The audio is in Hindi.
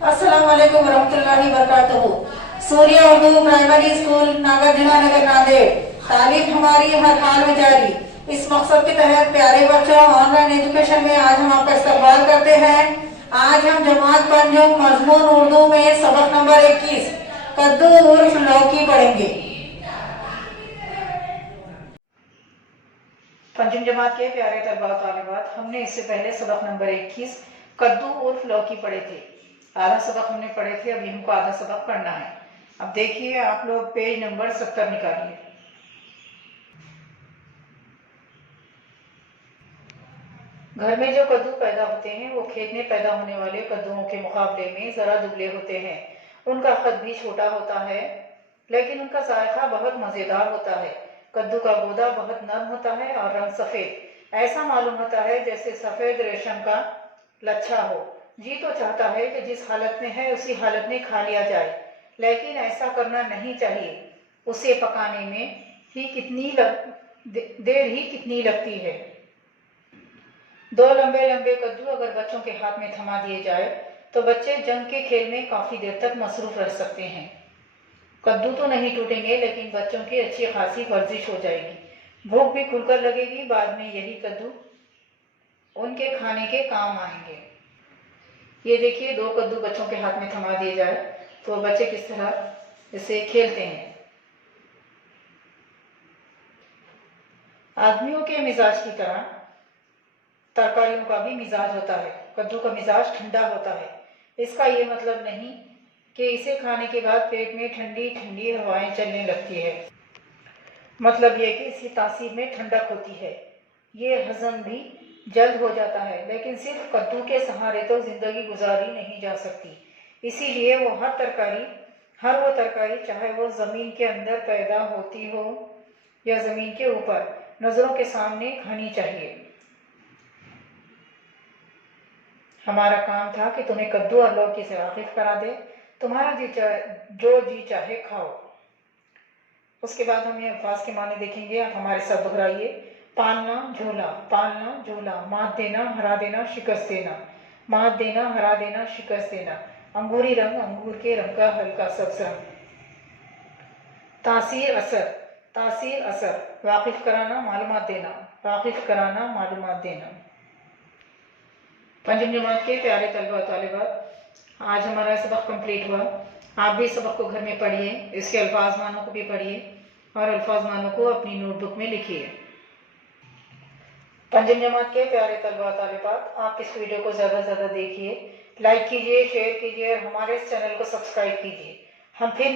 अस्सलाम वालेकुम वरहमतुल्लाहि वबरकातुहू। सूर्य उर्दू प्राइमरी स्कूल नागार्जुना नगर नांदेड़। तालीम हमारी हर हाल में जारी। इस मकसद के तहत प्यारे बच्चों, ऑनलाइन एजुकेशन में आज हम आपका इस्तकबाल करते हैं। आज हम जमात पंजुम मजमून उर्दू में सबक नंबर 21 कद्दू उर्फ लौकी पढ़ेंगे। पंजुम जमात के प्यारे तलबा तालिबात, हमने इससे पहले सबक नंबर 21 कद्दू उर्फ लौकी पढ़े थे। आधा सबक हमने पढ़े थे, अभी हमको आधा सबक पढ़ना है। अब देखिए, आप लोग पेज नंबर 70 निकालिए। घर में जो कद्दू पैदा होते हैं वो खेत में पैदा होने वाले कद्दुओं के मुकाबले में ज़रा दुबले होते हैं। उनका कद भी छोटा होता है, लेकिन उनका जायका बहुत मज़ेदार होता है। कद्दू का गूदा बहुत नरम होता है और रंग सफ़ेद, ऐसा मालूम होता है जैसे सफ़ेद रेशम का लच्छा हो। जी तो चाहता है कि जिस हालत में है उसी हालत में खा लिया जाए, लेकिन ऐसा करना नहीं चाहिए। उसे पकाने में ही देर ही कितनी लगती है। दो लंबे लंबे कद्दू अगर बच्चों के हाथ में थमा दिए जाए तो बच्चे जंग के खेल में काफ़ी देर तक मसरूफ रह सकते हैं। कद्दू तो नहीं टूटेंगे, लेकिन बच्चों की अच्छी खासी वर्जिश हो जाएगी, भूख भी खुलकर लगेगी। बाद में यही कद्दू उनके खाने के काम आएंगे। ये देखिए, दो कद्दू बच्चों के हाथ में थमा दिए जाए तो बच्चे किस तरह इसे खेलते हैं। आदमियों के मिजाज की तरह तरकारियों का भी मिजाज होता है। कद्दू का मिजाज ठंडा होता है। इसका ये मतलब नहीं कि इसे खाने के बाद पेट में ठंडी ठंडी हवाएं चलने लगती है। मतलब ये कि इसकी तासीर में ठंडक होती है। ये हजम भी जल्द हो जाता है, लेकिन सिर्फ कद्दू के सहारे तो जिंदगी गुजारी नहीं जा सकती। इसीलिए हर वो तरकारी, चाहे वो ज़मीन के अंदर पैदा होती हो या ज़मीन के ऊपर, नज़रों के सामने खानी चाहिए। हमारा काम था कि तुम्हें कद्दू और लौकी से वाकिफ करा दे। तुम्हारा जो जी चाहे खाओ। उसके बाद हम ये अल्फाज के माने देखेंगे। आप हमारे साथ दोहराइए। पालना झोला, पालना झोला, मात देना हरा देना शिकस्त देना, मात देना हरा देना शिकस्त देना, अंगूरी रंग अंगूर के रंग का हल्का सब्ज रंग, तासीर असर, तासीर असर, वाकिफ कराना मालूमात देना, वाकिफ कराना मालूमात देना। पंजुम जमात के प्यारे तलबा तालिबात, आज हमारा सबक कंप्लीट हुआ। आप भी सबक को घर में पढ़िए, इसके अल्फाज मानों को भी पढ़िए और अल्फाज मानों को अपनी नोटबुक में लिखिए। पंजुम जमात के प्यारे तलबा तालिबात, आप इस वीडियो को ज़्यादा से ज़्यादा देखिए, लाइक कीजिए, शेयर कीजिए और हमारे इस चैनल को सब्सक्राइब कीजिए। हम फिर